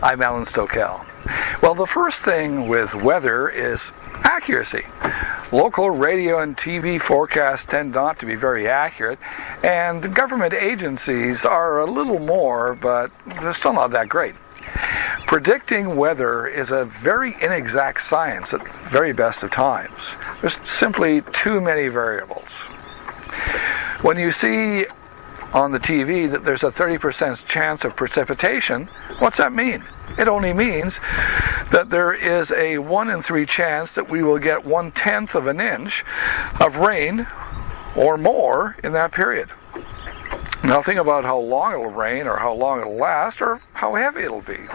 I'm Alan Stokel. Well, the first thing with weather is accuracy. Local radio and TV forecasts tend not to be very accurate, and government agencies are a little more, but they're still not that great. Predicting weather is a very inexact science at the very best of times. There's simply too many variables. When you see on the TV that there's a 30% chance of precipitation, what's that mean? It only means that there is a 1 in 3 chance that we will get 1/10 of an inch of rain or more in that period. Nothing about how long it'll rain or how long it'll last or how heavy it'll be.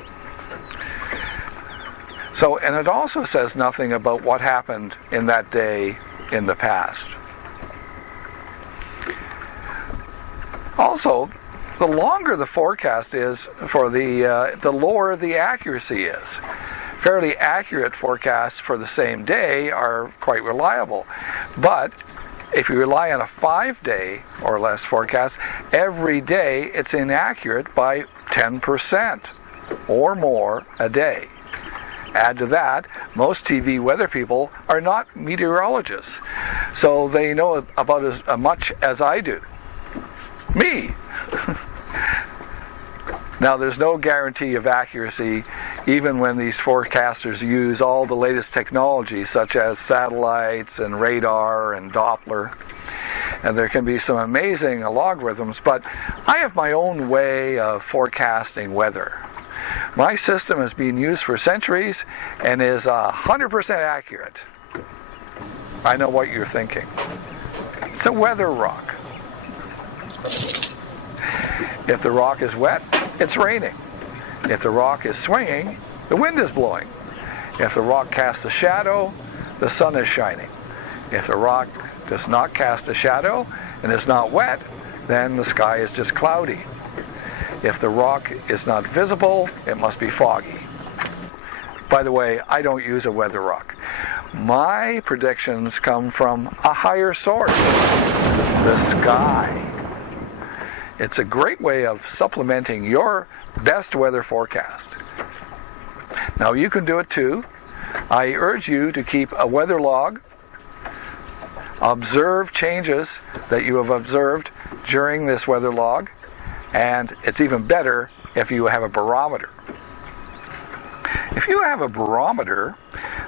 So, and it also says nothing about what happened in that day in the past. Also, the longer the forecast is for the lower the accuracy is. Fairly accurate forecasts for the same day are quite reliable. But if you rely on a 5-day or less forecast, every day it's inaccurate by 10% or more a day. Add to that, most TV weather people are not meteorologists, so they know about as much as I do. Me! Now, there's no guarantee of accuracy even when these forecasters use all the latest technology such as satellites and radar and Doppler. And there can be some amazing logarithms, but I have my own way of forecasting weather. My system has been used for centuries and is 100% accurate. I know what you're thinking. It's a weather rock. If the rock is wet, it's raining. If the rock is swinging, the wind is blowing. If the rock casts a shadow, the sun is shining. If the rock does not cast a shadow and is not wet, then the sky is just cloudy. If the rock is not visible, it must be foggy. By the way, I don't use a weather rock. My predictions come from a higher source, the sky. It's a great way of supplementing your best weather forecast. Now, you can do it too. I urge you to keep a weather log. Observe changes that you have observed during this weather log, and it's even better if you have a barometer. If you have a barometer,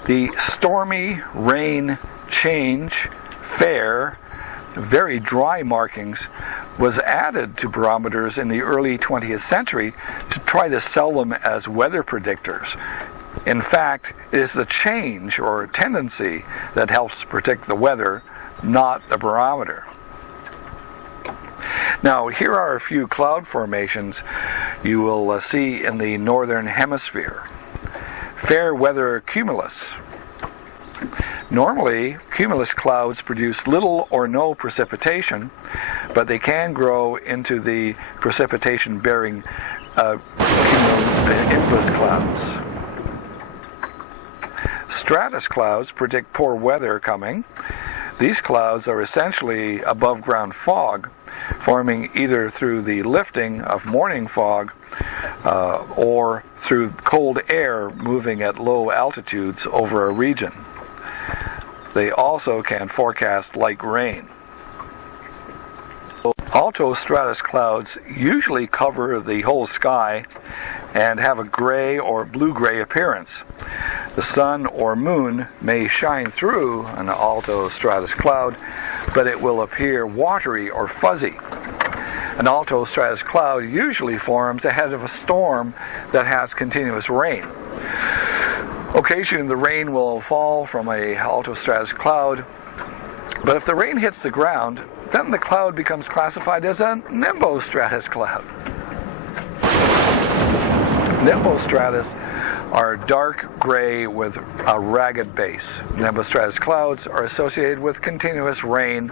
the stormy, rain, change, fair, very dry markings was added to barometers in the early 20th century to try to sell them as weather predictors. In fact, it is the change or tendency that helps predict the weather, not the barometer. Now, here are a few cloud formations you will see in the northern hemisphere. Fair weather cumulus. Normally, cumulus clouds produce little or no precipitation, but they can grow into the precipitation-bearing cumulus clouds. Stratus clouds predict poor weather coming. These clouds are essentially above-ground fog, forming either through the lifting of morning fog or through cold air moving at low altitudes over a region. They also can forecast light rain. Altostratus clouds usually cover the whole sky and have a gray or blue-gray appearance. The sun or moon may shine through an altostratus cloud, but it will appear watery or fuzzy. An altostratus cloud usually forms ahead of a storm that has continuous rain. Occasionally the rain will fall from a altostratus cloud, but if the rain hits the ground, then the cloud becomes classified as a nimbostratus cloud. Nimbostratus are dark gray with a ragged base. Nimbostratus clouds are associated with continuous rain.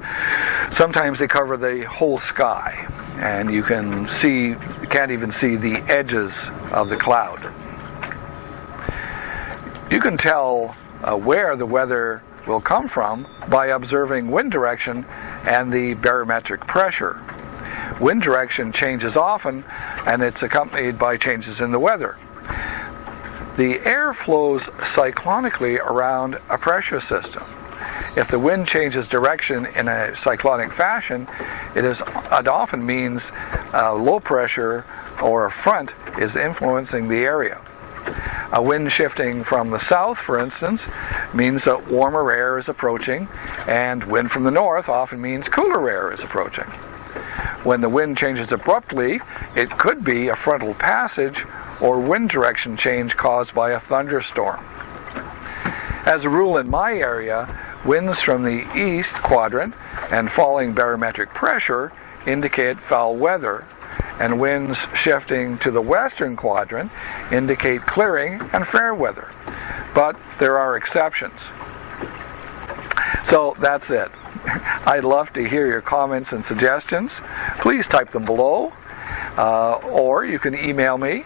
Sometimes they cover the whole sky, and you can't even see the edges of the cloud. You can tell where the weather will come from by observing wind direction and the barometric pressure. Wind direction changes often, and it's accompanied by changes in the weather. The air flows cyclonically around a pressure system. If the wind changes direction in a cyclonic fashion, it often means low pressure or a front is influencing the area. A wind shifting from the south, for instance, means that warmer air is approaching, and wind from the north often means cooler air is approaching. When the wind changes abruptly, it could be a frontal passage or wind direction change caused by a thunderstorm. As a rule in my area, winds from the east quadrant and falling barometric pressure indicate foul weather, and winds shifting to the western quadrant indicate clearing and fair weather. But there are exceptions. So that's it. I'd love to hear your comments and suggestions. Please type them below, or you can email me.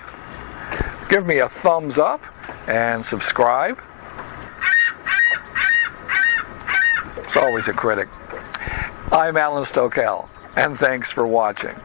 Give me a thumbs up and subscribe. It's always a critic. I'm Alan Stokel, and thanks for watching.